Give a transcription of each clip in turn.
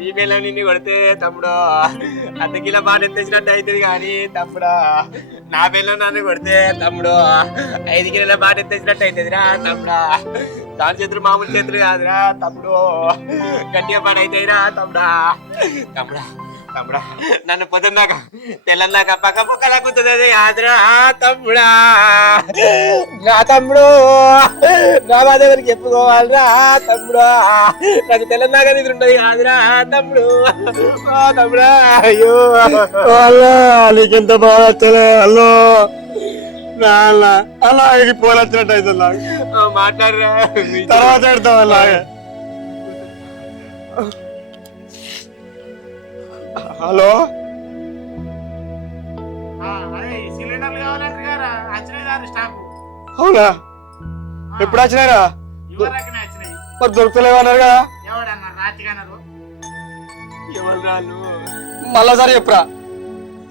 నీ పిల్ల నిన్ను కొడితే తమ్ముడు 1/2 కిలో బాగా ఎత్తేసినట్టు అవుతుంది కానీ తమ్ముడు నా పిల్ల నన్ను కొడితే తమ్ముడు 5 కిలోల బాగా ఎత్తేసినట్టు అవుతుందిరా తమ్ముడు దాని చేతులు మామూలు చేతులు కాదురా తమ్ముడు గట్టిగా పని అవుతాయిరా తమ్ముడా తమ్ముడా తమ్ముడా నన్ను పొద్దున్నాక తెల్లన్నాక పక్క పక్క లాక్కుతుంది కాదురా తమ్ముడా నా తమ్ముడు నా బాధ ఎవరికి చెప్పుకోవాలిరా తమ్ముడు నాకు తెల్లన్నాక నిద్ర ఉండదు కాదురా తమ్ముడు తమ్ముడా అయ్యో నీకెంత బాగా వచ్చలే అల్లో అలా ఇది పోలొచ్చినట్టు అవుతుంది మాట్లాడరా తర్వాత పెడతాం అలాగే హలో సిలిండర్లు కావాలంటారు కదా వచ్చినాయి స్టాక్ అవునా ఎప్పుడు వచ్చినాయిరా ఎవరకనే వచ్చినాయి మరి దొరుకుతలేవన్నారు కదా ఎవడన్నారు రాత్రికన్నారు ఎవరు రాళ్ళు మళ్ళా సరే చెప్పురా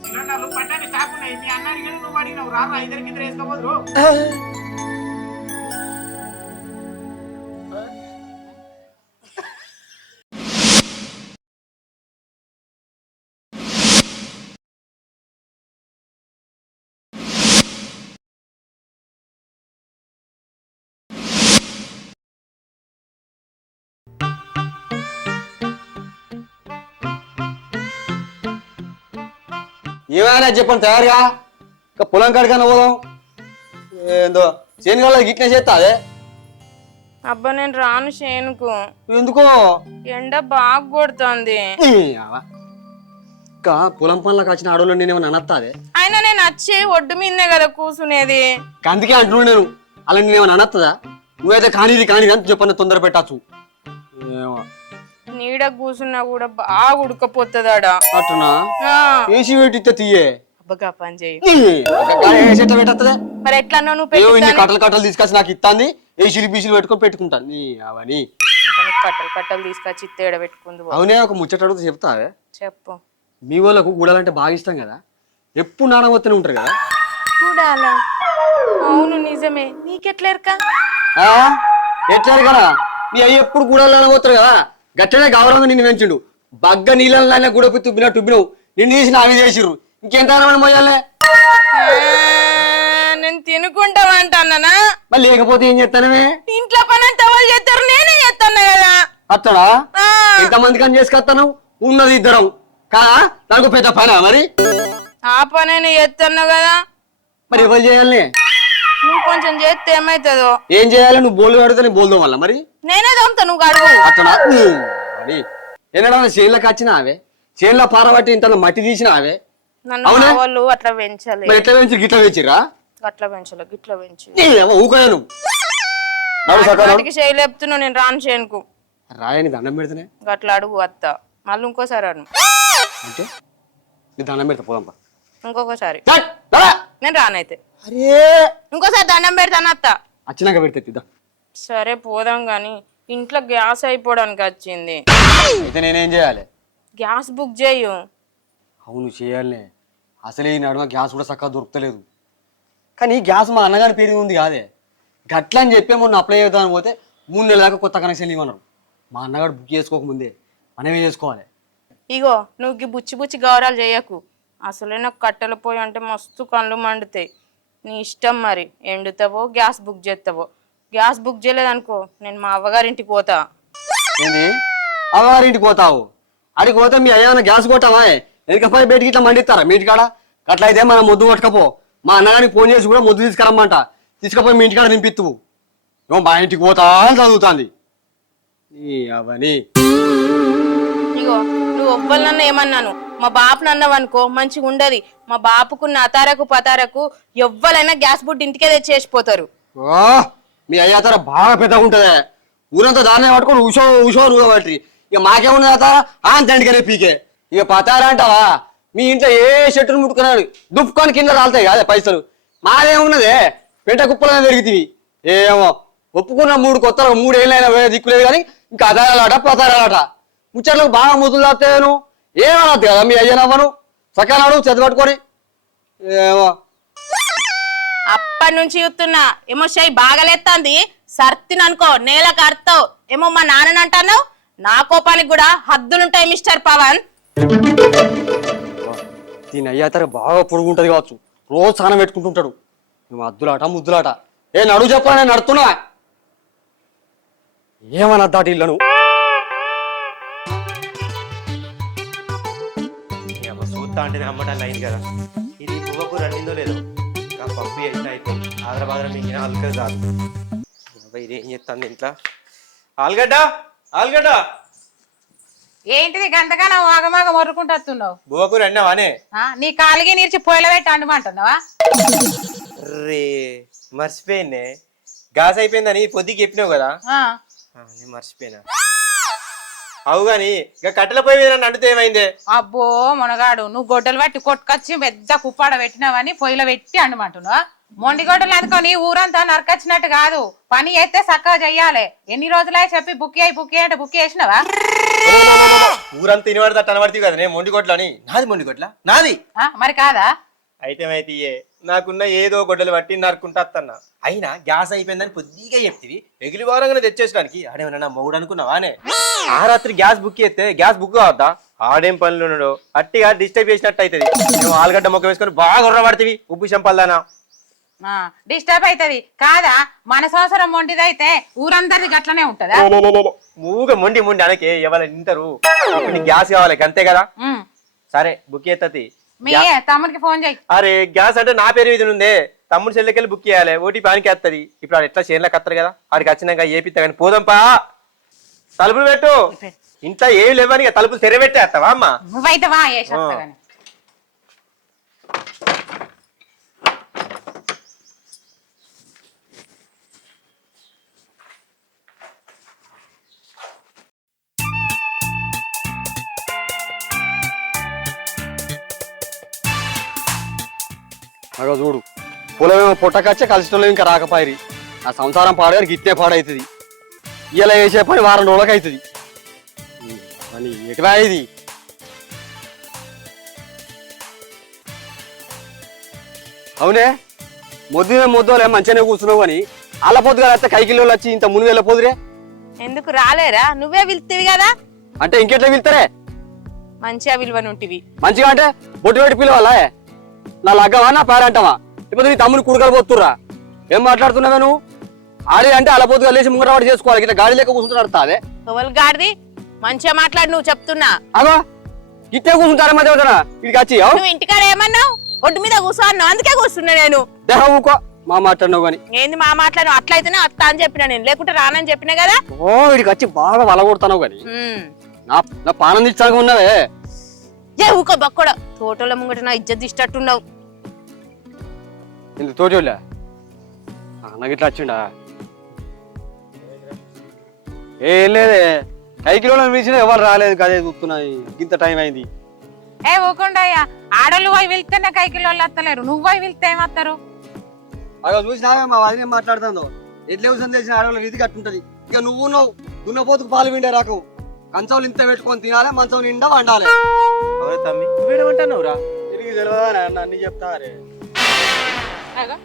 సిలిండర్లు పట్టాన్ని స్టాక్ ఉన్నాయి మీ అన్నాడు కానీ నువ్వు అడిగినావు రారా ఇద్దరికి ఇద్దరు వేసుకోబోదురు ఏమైనా చెప్పండి తయారుగా ఇంకా పొలం కాడికన్నా పోదాం ఏందో చేనుగాళ్ళ గిట్నే చేస్తా అదే అబ్బా నేను రాను చేనుకు ఎందుకో ఎండ బాగా కొడుతుంది ఇంకా పొలం పనులకు వచ్చిన ఆడవాళ్ళు నేనేమన్నా అనత్తా అదే అయినా నేను వచ్చి ఒడ్డు మీదనే కదా కూసునేది అందుకే అంటున్నాను నేను అలా నేనేమన్నా అనత్తదా నువ్వైతే కానిది అని చెప్పని తొందర పెట్టచ్చు నీడ కూసున్నా కూడా బాగా ఉడకపోతుందాడ అట్టునా ఏసీ పెట్టితే తీయే అబ్బగా పని చేయి పెట్టద్దే మరి ఎట్లా నువ్వు పెట్టుకొని కట్టలు తీసుకొచ్చి నాకు ఇస్తాంది ఏసీలు బీసీలు పెట్టుకొని పెట్టుకుంటాను నీ అవని కట్టలు తీసుకొచ్చి ఇత్తేడ పెట్టుకుంది అవునే ఒక ముచ్చట అడుగుతా చెప్తావే చెప్పు మీ వాళ్ళకు గూడాలంటే బాగా ఇష్టం కదా ఎప్పుడు నానవత్తనే ఉంటారు కదా చూడాలా అవును నిజమే నీకెట్లేరుక ఎట్లారు కదా మీ అయ్యి ఎప్పుడు గూడాలు నానబోతారు కదా గట్టనే గౌరవంగా నిన్ను పెంచుడు బగ్గ నీళ్ళ గూడపి తుబ్బినవు నిన్ను తీసి నావి చేసిర్రు ఇంకెంత మోయాలే నేను తినుకుంటామంటానా మరి లేకపోతే ఏం చేస్తానమే ఇంట్లో పని అంతా వాళ్ళు చేస్తారు నేనే చేస్తాను కదా అత్తడా ఎంతమందికి అని చేసుకొస్తాను ఉన్నది ఇద్దరం కాదా నాకు పెద్ద పనా మరి ఆ పని చేస్తాను కదా మరి ఎవరు చేయాలి నువ్వు కొంచెం చేస్తే ఏమైతుందో ఏం చేయాలి నువ్వు బోల్డు అడిగితే నేను బోల్దాం వల్ల మరి నేనే దొంగతా నువ్వు అడుగు అట్టడా మరి ఏనాడా చేనులకు వచ్చినావే చేనులో పారబట్టి ఇంత మట్టి తీసినావే నన్ను వాళ్ళు అట్లా పెంచాలి మరి ఎట్లా పెంచి గిట్ల పెంచిరా అట్లా పెంచాలి గిట్లా పెంచు ఊకోయాను వాటికి చేయలేపుతున్నావు నేను రాను చేయనుకు రాయని దండం పెడితేనే అట్లా అడుగు అత్త మళ్ళీ ఇంకోసారి అను అంటే నీ దండం పెడతా పోదాంపా ఇంకొకసారి నేను రానైతే అరే ఇంకోసారి దండం పెడతాను అత్త వచ్చినాక పెడితే సరే పోదాం గాని ఇంట్లో గ్యాస్ అయిపోవడానికి వచ్చింది అయితే నేనేం చేయాలి గ్యాస్ బుక్ చేయు అవును చేయాలనే అసలే ఈ నడుమ గ్యాస్ కూడా చక్కగా దొరుకుతలేదు కానీ గ్యాస్ మా అన్నగారి పేరు ఉంది కాదే గట్లా అని చెప్పే మొన్న అప్లై చేద్దామని పోతే 3 నెలల దాకా కొత్త కనెక్షన్ ఇవ్వన్నారు మా అన్నగారు బుక్ చేసుకోకముందే మనమే చేసుకోవాలి ఇగో నువ్వు బుచ్చి బుచ్చి గౌరాలు చేయకు అసలే నాకు కట్టెల పోయి అంటే మస్తు కళ్ళు మండుతాయి నీ ఇష్టం మరి ఎండుతావో గ్యాస్ బుక్ చేస్తావో గ్యాస్ బుక్ చేయలేదనుకో నేను మా అవ్వగారింటికి పోతా ఏంది అవ్వగారింటికి పోతావు అడిగి పోతే మీ అయ్యాన గ్యాస్ కొట్టావా ఎందుకపోయి బయటికి ఇట్లా మండిస్తారా మీ ఇంటికాడ అట్లా అయితే మనం మొద్దు కొట్టకపో మా అన్నగారికి ఫోన్ చేసి కూడా మొద్దు తీసుకురమ్మంట తీసుకపోయి మీ ఇంటికాడ నింపిత్తువు ఏమో మా ఇంటికి పోతా అని చదువుతాంది అవని ఇగో నువ్వు ఒవ్వలన్నా ఏమన్నాను మా బాపు అన్నావనుకో మంచిగా ఉండదు మా బాపుకున్న అతారకు పతారకు ఎవ్వలైనా గ్యాస్ బుడ్ ఇంటికే తెచ్చేసిపోతారు మీ అయ్యా తర బాగా పెద్దగా ఉంటదే ఊరంతా దాన్నే పట్టుకొని ఉషో బట్టి ఇక మాకేమున్నది అతారా అంతటికనే పీకే ఇక పతారా అంటావా మీ ఇంట్లో ఏ చెట్టును ముట్టుకున్నాడు దుప్పుకొని కింద రాలుతాయి కాదే పైసలు మాదేమున్నదే పెంట కుప్పలనే పెరిగితివి ఏమో ఒప్పుకున్న 3 కొత్తలు 3 ఏళ్ళైనా దిక్కులేదు కానీ ఇంకా అదారాలట పతారాలట ముచ్చట్లకు బాగా ముద్దులు తాస్తాను ఏమనద్దు కదా మీ అయ్యనవ్వను సకాలాడు చదివట్టుకొని ఏమో అప్పటి నుంచి చూస్తున్నా ఏమో షై బాగలేస్తుంది సర్తిని అనుకో నేలకు అర్థం ఏమో మా నాన్నని అంటున్నావు నా కోపానికి కూడా హద్దులుంటాయి మిస్టర్ పవన్. దీని అయ్యాతర బాగా పొడుగుంటది కావచ్చు, రోజు స్నానం పెట్టుకుంటుంటాడు. మేము అద్దులాట ముద్దులాట. ఏ నడువు చెప్పా, నేను నడుతున్నా. ఏమనద్దాట ఇళ్ళను. చూస్తా అంటే అమ్మటాలు అయింది కదా, ఇది పువ్వకు రండిందో లేదో ఇంకా పప్పు చేసిన అయిపోయింది. ఆదరబాదర మింగిన ఆలుగడ్డ కాదు. ఇది ఏం చేస్తాను ఇంట్లో? ఆలుగడ్డ ఆలుగడ్డ ఏంటిది గంతగానో ఆగమాగ మొరుకుంటూ వస్తున్నావు? బువ్వకు రండివానే. నీ కాలికి నీర్చి పొయ్యిలో పెట్టి అండమంటున్నావా? రే మర్చిపోయిందే, గ్యాస్ అయిపోయిందని పొద్దుకి చెప్పినావు కదా. నేను మర్చిపోయినా. అవు గాని ఇక కట్టెల పొయ్యి మీద అండితే ఏమైందే? అబ్బో మునగాడు, నువ్వు గొడ్డలు పట్టి కొట్టుకొచ్చి పెద్ద కుప్పాడ పెట్టినావని పొయ్యిలో పెట్టి అండమంటున్నావా? మొండి గొడ్డలు అందుకొని ఊరంతా నరకొచ్చినట్టు కాదు, పని చేస్తే చక్కగా చెయ్యాలి. ఎన్ని రోజులే చెప్పి బుక్ అంటే బుక్ చేసినావా? ఊరంతా తినబడితే అనబడుతుంది కదా, నేను మొండి కొట్ల అని. నాది మొండి కొట్ల నాది మరి కాదా? అయితే నాకున్న ఏదో గొడ్డలు పట్టి నరుకుంటా అత్తన్నా. అయినా గ్యాస్ అయిపోయిందని కొద్దిగా చెప్తివి, ఎగిలి వారంగానే తెచ్చేసడానికి ఆడేమన్నా నా మొగుడు అనుకున్నావానే? ఆ రాత్రి గ్యాస్ బుక్ చేస్తే గ్యాస్ బుక్ కావద్దా? ఆడేం పనులు ఉన్నాడు, అట్టిగా డిస్టర్బ్ చేసినట్టు అవుతుంది. నువ్వు ఆలుగడ్డ మొక్క వేసుకొని బాగా ఉర్రబడితివి, ఉప్పు చంపాలదానా. డిస్టర్బ్ అవుతుంది కాదా? మన సంవత్సరం మొండిదైతే ఊరందరిది గట్లనే ఉంటదా? మూగ మొండి మొండి అనకే ఎవరు ఇంటారు. గ్యాస్ కావాలి అంతే కదా. సరే బుక్ చేస్తుంది. మీ తమ్ముడికి ఫోన్ చేయి. అరే గ్యాస్ అంటే నా పేరు మీద ఉందే, తమ్ముడు చెల్లెకెళ్ళి బుక్ చేయాలి. ఓటీ పానికి వస్తుంది. ఇప్పుడు ఆడు ఎట్లా చేనులకు వస్తారు కదా, ఆడికి వచ్చినాక ఏపిస్తా కానీ పోదాంపా. తలుపులు పెట్టు. ఇంట్లో ఏమి లేవని తలుపులు తెరబెట్టేస్తావా అమ్మా? నువ్వైతే వా చేస్తా కానీ. అగో చూడు, పొలమేమో పుట్టకచ్చే కలిసిటోళ్ళు ఇంకా రాకపోయి. ఆ సంసారం పాడగానే గిట్టే పాడవుతుంది. ఇలా వేసే పని వారం రోజులకి అవుతుంది. అని ఎటువా ఇది? అవునే మొద్దులే మంచిగానే కూర్చున్నావు అని అలా పొద్దుగా అయితే కైకిల్లో వచ్చి ఇంత మును వెళ్ళపోదురే. ఎందుకు రాలేరా? నువ్వే పిలుస్తావి కదా. అంటే ఇంకెట్లా పిలుతారే? మంచిగా విలువనుంటివి. మంచిగా అంటే బొట్టు పెట్టి పిలవాలా? నా లగ్గవా నా పేరంటవా? లేకపోతే నీ తమ్ముని కుడుకలు పోతుర్రా? ఏం మాట్లాడుతున్నావే నువ్వు? ఆడి అంటే అలా పొద్దుగా లేచి ముంగరవాడు చేసుకోవాలి. ఇట్లా గాడి లెక్క కూర్చుంటాడు అదే ఎవరు గాడిది? మంచిగా మాట్లాడు. నువ్వు చెప్తున్నా అగో ఇట్టే కూర్చుంటారా మధ్య ఇడికి వచ్చి నువ్వు ఇంటికాడ ఏమన్నావు? ఒడ్డు మీద కూర్చోన్నావు, అందుకే కూర్చున్నా నేను. దేహం ఊకో మా మాట్లాడినావు కానీ. ఏంది మా మాట్లాడు? అట్లయితేనే వస్తా అని చెప్పినా నేను, లేకుంటే రానని చెప్పినా కదా. ఓ ఇడికి వచ్చి బాగా వలగొడతావు కానీ నా పానం తీర్చాక ఉన్నావే. ఏ ఊకో బక్కడా, తోటల ముంగట నా ఇజ్జత్ ఇష్టట్టున్నావు. ఎందుకు తోటోళ్ళా? అన్నకి ఇట్లా వచ్చిండా? ఏం లేదే, కైకిలో పిలిచిన ఎవరు రాలేదు కదే చూస్తున్నాయి. ఇంత టైం అయింది. ఏ ఊకుండయ్యా, ఆడోళ్ళు పోయి వెళ్తేనే కైకిలో వాళ్ళు వస్తలేరు, నువ్వు పోయి వెళ్తే ఏమత్తారు? అలా చూసినావే మా వాళ్ళని ఏం మాట్లాడుతుందో. ఎట్లే కూర్చొని తెలిసిన ఆడవాళ్ళ విధి కట్టుంటది. ఇక నువ్వు దున్నపోతుకు పాలు విండే రకం. కంచంలు ఇంత పెట్టుకొని తినాలి, మంచం నిండా వండాలి. తమ్మి నువ్వేమంటున్నావురా? తిరిగి తెలియదా అన్ని చెప్తారే.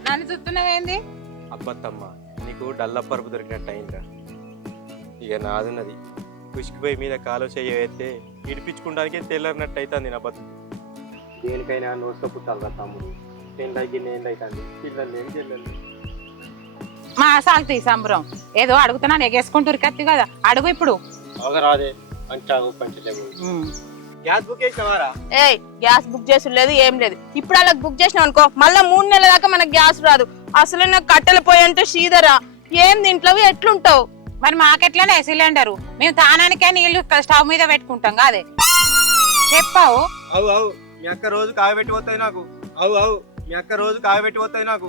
నన్ను చూస్తున్నావేంది? అబ్బత్తమ్మ నీకు డల్లప్పరుపు దొరికినట్టు అయిందిరా. ఇక నాదున్నది కుష్కిపోయి మీద కాలో చెయ్యైతే ఇడిపించుకోవడానికే తెల్లరినట్టు అవుతుంది నా బతుకు. దేనికైనా నోట్తో పుట్టాలి తమ్ముడు. మా సాల్తీ సంబరం ఏదో అడుగుతున్నాను, ఎగేసుకుంటూ కత్తి కదా, అడుగు ఇప్పుడు. గ్యాస్ బుక్ చేసినవారా? ఏయ్ గ్యాస్ బుక్ చేసి లేదు ఏం లేదు. ఇప్పుడు అలా బుక్ చేసినావు అనుకో, మళ్ళా 3 నెలల దాకా మనకు గ్యాస్ రాదు. అసలు నాకు కట్టెలు పోయి అంటే శ్రీధరా ఏం దీంట్లో ఎట్లుంటావు? మరి మాకెట్లనే సిలిండరు, మేము తానానికే నీళ్లు స్టవ్ మీద పెట్టుకుంటాం కాదే. చెప్పావు? అవు అవు మీ అక్క రోజు కాయబెట్టి పోతాయి నాకు. అవు అవు మీ అక్క రోజు కాయబెట్టి పోతాయి నాకు.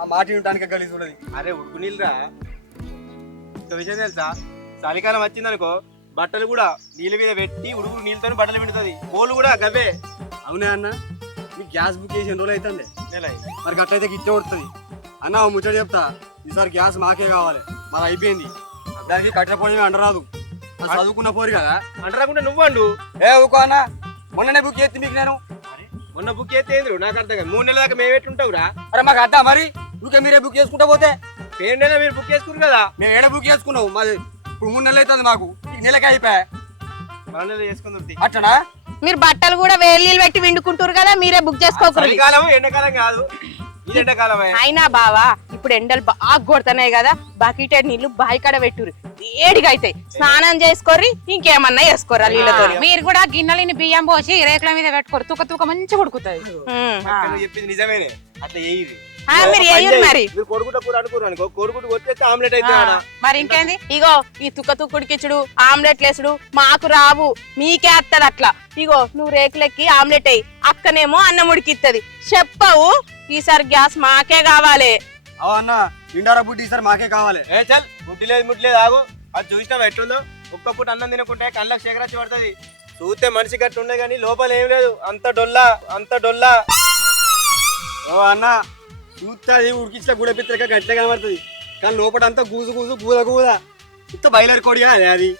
ఆ మాట వినడానికి కలిసి ఉన్నది. అరే ఉడుకు నీళ్ళరా, ఇంత విషయం తెలుసా? చలికాలం వచ్చిందనుకో బట్టలు కూడా నీళ్ళ మీద పెట్టి ఉడుకు నీళ్ళతో బట్టలు పిండుతుంది. కోళ్ళు కూడా గవ్వే. అవునే అన్న, మీకు గ్యాస్ బుక్ చేసిన రోజులు అవుతుంది. నెల మరి అట్లయితే గిట్టే కొడుతుంది అన్న. ముచ్చట చెప్తా, ఈసారి గ్యాస్ మాకే కావాలి. మరి అయిపోయింది. దానికి కట్టెపోయి అంటరాదు. చదువుకున్న పోరు కదా అంటరాకుండా నువ్వు అండు. ఏ ఊకో అన్న, మొన్ననే బుక్ చేస్తే మీకు నేను. మొన్న బుక్ చేస్తే నాకు అర్థం కాదు. 3 నెలల దాకా మేము ఎట్లుంటావురా? అరే మాకు అద్దా మరి. ఊకే మీరే బుక్ చేసుకుంటా పోతే 7 నెలలు మీరు బుక్ చేసుకున్నారు కదా. మేము ఏడ బుక్ చేసుకున్నావు? మాది ఇప్పుడు 3 నెలలు అవుతుంది నాకు ఈ నెలకి అయిపోయా మనలో చేసుకుంది అట్లనా మీరు బట్టలు కూడా వేలు నీళ్ళు పెట్టి విండుకుంటారు కదా, మీరే బుక్ చేసుకోకూడదు. చలికాలం ఎండాకాలం కాదు, ఇది ఎండాకాలమే. అయినా బావా ఇప్పుడు ఎండలు బాగా కొడుతున్నాయి కదా, బకెటెడ్ నీళ్లు బావి కాడ పెట్టుర్రు, వేడిగా అవుతాయి. స్నానం చేసుకోర్రి, ఇంకేమన్నా చేసుకోర్రా నీళ్ళతో. మీరు కూడా గిన్నెలని బియ్యం పోసి రేకుల మీద పెట్టుకోరు, తుక మంచిగా ఉడుకుతుంది. నువ్వు చెప్పింది నిజమేనే, అట్లా ఏది మీరు వేయరు మరి. మీరు కొడుకుంటా కూర అనుకోరు అనుకో, కొడుకుంటూ వచ్చేస్తే ఆమ్లెట్ అయితే మరి ఇంకేంది? ఇగో ఈ తుక్కుడికిచ్చుడు ఆమ్లెట్ లేసుడు మాకు రావు, మీకే అత్తది అట్లా. ఇగో నువ్వు రేకులెక్కి ఆమ్లెట్ అయ్యి, అక్కనేమో అన్నం ఉడికిత్తది. చెప్పవు ఈసారి గ్యాస్ మాకే కావాలి. అవు అన్న ఇండారా బుడ్డి ఈసారి మాకే కావాలి. ఏ చల్ ముట్టి లేదు ముట్టి లేదు ఆగు. అది చూసినావు ఎట్లుందో, ఒక్క పూట అన్నం తినకుంటే కళ్ళకి శేఖరచ్చి పడుతుంది. చూస్తే మనిషి గట్టు ఉండే కానీ లోపల ఏం లేదు, అంత డొల్లా. ఓ అన్న చూస్తే అది ఉడికించిన గుడపిత్రక గట్టిగా కనబడుతుంది, కానీ లోపల అంతా గూజు గూద ఇంత బయలుదేరి కొడిగా అది.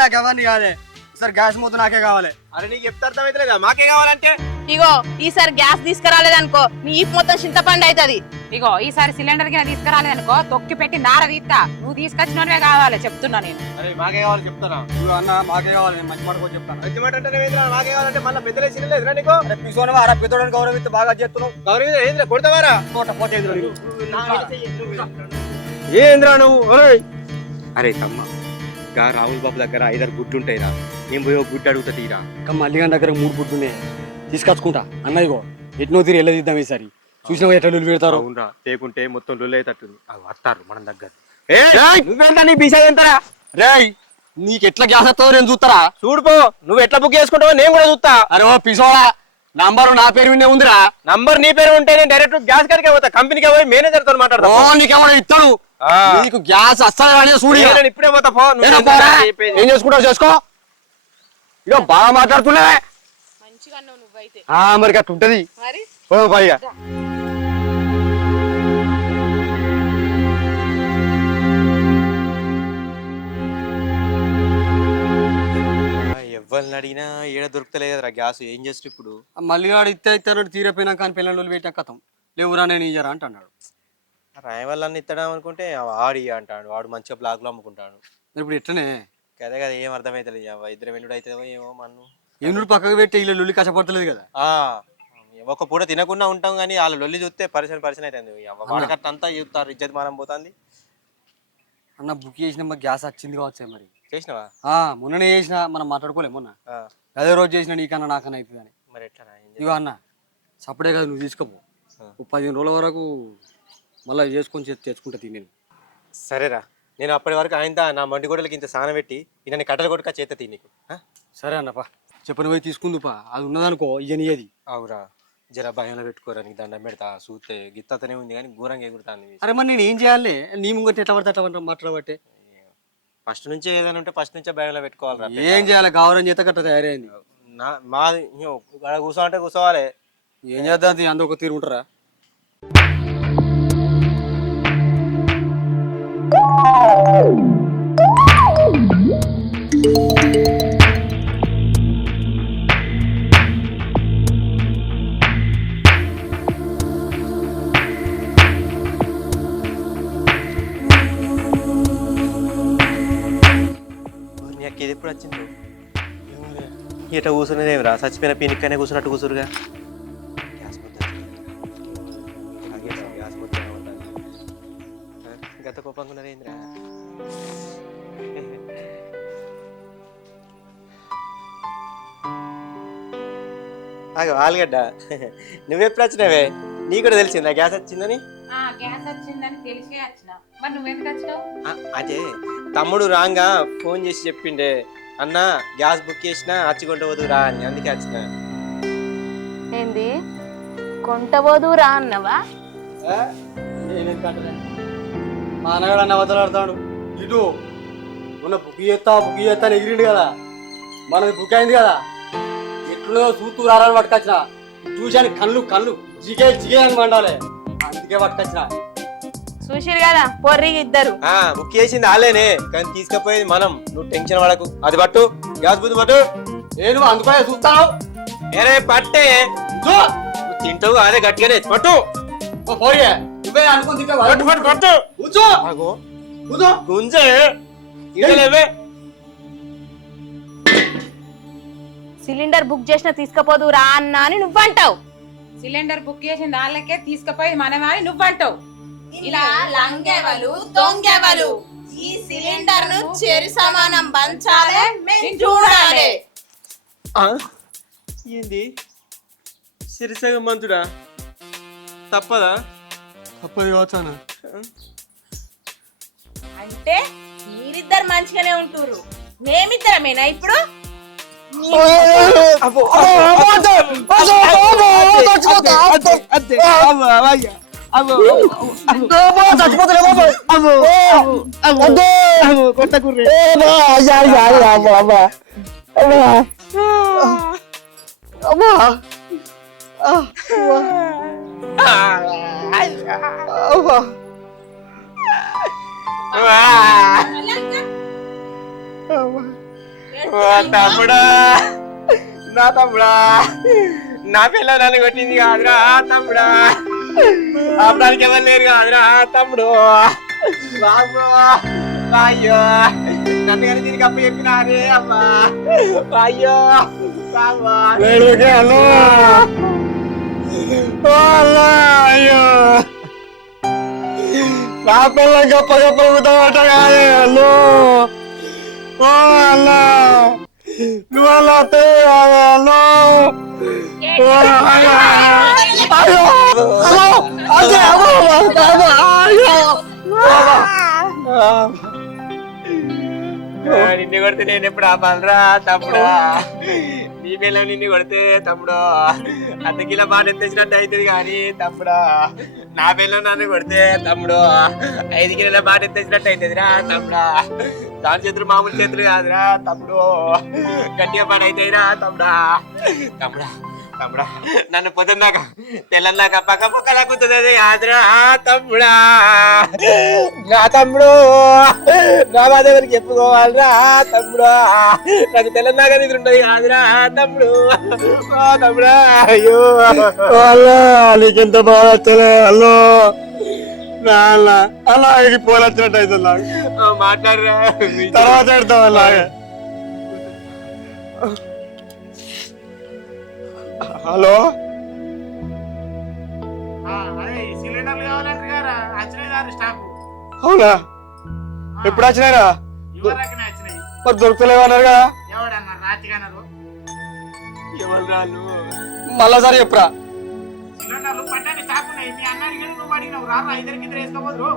నాకు అవన్నీ కాదే, సార్ గ్యాస్ మొత్తం నాకే కావాలి. అరే నీకు చెప్తే అర్థమైతే మాకే కావాలంటే. ఇగో ఈసారి గ్యాస్ తీసుకురాలేదనుకో నీ ఈపు మొత్తం చింతపండు అవుతుంది. ఇగో ఈసారి సిలిండర్ కింద తీసుకురాలేదనుకో తొక్కి పెట్టి నార తీస్తా. నువ్వు తీసుకొచ్చినవే కావాలి చెప్తున్నా నేను. అరే మాకే కావాలి చెప్తానా? ఇదిగో అన్న మాకే కావాలి, నేను మంచి మాట చెప్తాను. మంచి మాట అంటే మాకే కావాలంటే మళ్ళీ పెద్దలే చిన్నలేదురా నీకు? పిసోనవా అరా పెద్దోడని గౌరవిస్తే బాగా చేస్తున్నావు. గౌరవ కొడతావారా? పోతే ఏంద్రా నువ్వు? అరే తమ్మ గా రాహుల్ బాబు దగ్గర 5-6 గుడ్లు ఉంటాయిరా, నేను పోయి ఒక గుడ్డు అడుగుతా తీరా. మల్లిగా దగ్గర 3 గుడ్లు తీసుకొచ్చుకుంటా అన్న. ఇగో ఎట్నో తీరు వెళ్ళదిద్దాం ఈసారి, చూసినా ఎట్లా లొల్లి పెడతారు. అవునరా, తేకుంటే మొత్తం లొల్లి అయ్యేటట్టుంది. వస్తారు మనం దగ్గర. నువ్వెంత నీ బీసా ఎంతరా? రేయ్ నీకు ఎట్లా గ్యాస్ వస్తుందో నేను చూస్తారా? చూడుపో, నువ్వు ఎట్లా బుక్ చేసుకుంటావో నేను కూడా చూస్తా. అరే ఓ పిసోడా, నంబరు నా పేరు వినే ఉందిరా. నంబర్ నీ పేరు ఉంటే నేను డైరెక్ట్ గ్యాస్ కాడికే పోతా, కంపెనీకి పోయి మేనేజర్ తో మాట్లాడతా. నీకేమో ఇస్తాడు, నీకు గ్యాస్ అస్సలు చూడు. నేను ఇప్పుడే పోతా. పో ఏం చేసుకుంటావు చేసుకో. ఇక బాగా మాట్లాడుతున్నావే మంచిగా అన్నావు నువ్వైతే. మరి అట్లా ఉంటది. మరి పైగా ఎవరిని అడిగినా ఏడ దొరుకుతలేదురా గ్యాస్. ఏం చేస్తు ఇప్పుడు? మళ్ళీ వాడు ఇస్తారు తీరైపోయినాక కానీ పిల్లలు పెట్టిన కథం లేవురా నేను ఇయ్యరా అంటున్నాడు. రాయవల్లని ఇత్తడం అనుకుంటే ఆడి అంటాడు, వాడు మంచిగా బ్లాక్ లో అమ్ముకుంటాడు. ఇప్పుడు ఎట్లనే కదా కదా, ఏం అర్థమైతలేదు. ఇద్దరు వెండు అవుతుందో ఏమో. మన్ను ఎన్నుడు పక్కకు పెట్టి ఇల్లు లొల్లి కష్టపడతలేదు కదా. ఒక పూట తినకుండా ఉంటాం కానీ వాళ్ళ లొల్లి చూస్తే పరిచయం అవుతుంది. వాడకట్ట అంతా చూస్తారు, ఇజ్జత్ మానం పోతుంది. అన్న బుక్ చేసిన గ్యాస్ వచ్చింది కావచ్చు. మరి చేసినావా? మొన్ననే చేసిన, మనం మాట్లాడుకోలే మొన్న. అదే రోజు చేసిన నీకన్నా నాకన్నా అవుతుంది అని. మరి ఎట్లా? ఇగో అన్న సపడే కదా, నువ్వు తీసుకోపో. 15 రోజుల వరకు మళ్ళీ చేసుకొని తెచ్చుకుంటా తిని. సరేరా, నేను అప్పటి వరకు ఆయన నా మండి గొడవలకి ఇంత సాన పెట్టి ఇన్ని కట్టలు కొట్టుక చేత తీ నీకు. సరే అన్నపా, చెప్పని పోయి తీసుకుందుపా. అది ఉన్నదనుకో ఇయ్యనియది. అవురా, జర భయంలో పెట్టుకోరా, నీకు దండం పెడతా. చూస్తే గిత్తనే ఉంది కానీ ఘోరంగా ఎగురుతాను. అరే మరి నేను ఏం చేయాలి? నీ ముంగట్టి ఎట్లా పడితే అట్లా మాట్లాడబట్టే. ఫస్ట్ నుంచే ఏదైనా ఉంటే ఫస్ట్ నుంచే భయంలో పెట్టుకోవాలరా. ఏం చేయాలి? గౌరవం చేత గట్ట తయారైంది. మాది కూర్చో అంటే కూర్చోవాలి. ఏం చేద్దాం, అందరూ ఒక తీరు ఉంటారా? ఇది ఎప్పుడు వచ్చింది? ఇట్లా కూర్చునేదేమిరా, చచ్చిపోయిన పీనిక్కనే కూర్చున్నట్టు కూర్చురుగా. గ్యాస్ గత కోపంగా ఉన్నదేంద్రా. ఆలుగడ్డ నువ్వెప్పుడు వచ్చినావే? నీ కూడా తెలిసిందా గ్యాస్ వచ్చిందని? గ్యాస్ వచ్చిందని తెలిసే వచ్చిన. మరి నువ్వెందుకు వచ్చినావు? అదే తమ్ముడు రాంగా ఫోన్ చేసి చెప్పిండే, అన్న గ్యాస్ బుక్ చేసినా అచ్చికొంట పోదురా అని, అందుకే వచ్చిన. ఏంది కొంటబోదురా అన్నవా? మా అన్నగాడు అన్న వదలాడుతాడు. ఇటు మొన్న బుక్ చేస్తా ఎగిరిండు కదా, మనది బుక్ అయింది కదా. ఎట్లో చూస్తూ రాలని పట్టుకొచ్చిన, చూశాను కళ్ళు జిగే అని మండాలి, అందుకే పట్టుకొచ్చిన. చూసిరు కదా పొర్రికి ఇద్దరు. బుక్ చేసింది వాళ్ళేనే కానీ తీసుకుపోయేది మనం. నువ్వు టెన్షన్ పడకు. అది పట్టు, గ్యాస్ బుద్ధి పట్టు. నేను అందుకనే చూస్తాను. ఏరే పట్టే, తింటావు అదే గట్టిగానే పట్టు. నువ్వే అనుకుని పట్టు పట్టు పట్టు. గుంజే ఇడలేవే సిలిండర్ బుక్ చేసిన తీసుకపోదు రా అన్న అని నువ్వంటావు. సిలిండర్ బుక్ చేసిన వాళ్ళకే తీసుకుపోయి మనమే అని నువ్వంటావు. ఇలా లంగేవలు దొంగేవలు ఈ సిలిండర్ ను చెరి సమానం పంచాలే మేము చూడాలి. ఏంది సిరిసగం మంతుడా తప్పదా? తప్పదు కావచ్చాను. అంటే మీరిద్దరు మంచిగానే ఉంటురు, మేమిద్దరమేనా ఇప్పుడు? తమ్ముడా నా తమ్ముడా నా పిల్ల నన్ను కొట్టింది కాదురా తమ్ముడా, ఆపడానికి ఎవరు లేరు కాదురా తమ్ముడు. బాబు అయ్యో నన్ను కానీ దీనికి అప్పు చెప్పినారే అమ్మా. అయ్యో బాబా అయ్యో నా పిల్ల గొప్ప గొప్ప కుట్టమాట కాదే అల్లు. ఓ అల్లా నువ్వు అలా అల్లు. నిన్ను కొడితే నేను ఎప్పుడు ఆపాలరా తమ్ముడా? నీ పిల్ల నిన్ను కొడితే తమ్ముడు అర్ధ కిలో బాగా ఎత్తేసినట్టు అవుతుంది కానీ తమ్ముడా, నా పిల్ల నన్ను కొడితే తమ్ముడు 5 కిలోల బాగా ఎత్తేసినట్టు అవుతుందిరా తమ్ముడా. దాని చేతులు మామూలు చేతులు కాదురా తమ్ముడు, గట్టిగా పని అవుతాయిరా తమ్ముడా. తమ్ముడా తమ్ముడా నన్ను పొద్దున్నాక తెల్లన్నాక పక్క పక్కలా కూతుంది కాదురా తమ్ముడా. నా తమ్ముడు నా బాధ ఎవరికి చెప్పుకోవాలిరా తమ్ముడు, నాకు తెల్లన్నాక నిద్ర ఉండదు కాదురా తమ్ముడు. తమ్ముడా అయ్యో నీకెంత బాధ వచ్చలే అల్లో. అలా పోలు వచ్చినట్టు అవుతుంది. మాట్లాడరా తర్వాత పెడతాం అలాగే. హలో అదే సిలిండర్లు కావాలంటారు కదా, వచ్చినాయి స్టాక్. అవునా? ఎప్పుడు వచ్చినాయిరా? ఎవరికి వచ్చినాయి? మరి దొరుకుతలేవన్నారు కదా. ఎవడన్నారు? రాత్రికన్నారు. ఎవరు రాళ్ళు? మళ్ళా సరే చెప్పురా. సిలిండర్లు పట్టాన్ని స్టాక్ ఉన్నాయి. మీ అన్నాడు కానీ నువ్వు అడిగినావు రారా, 2 వేసుకోబోదురు.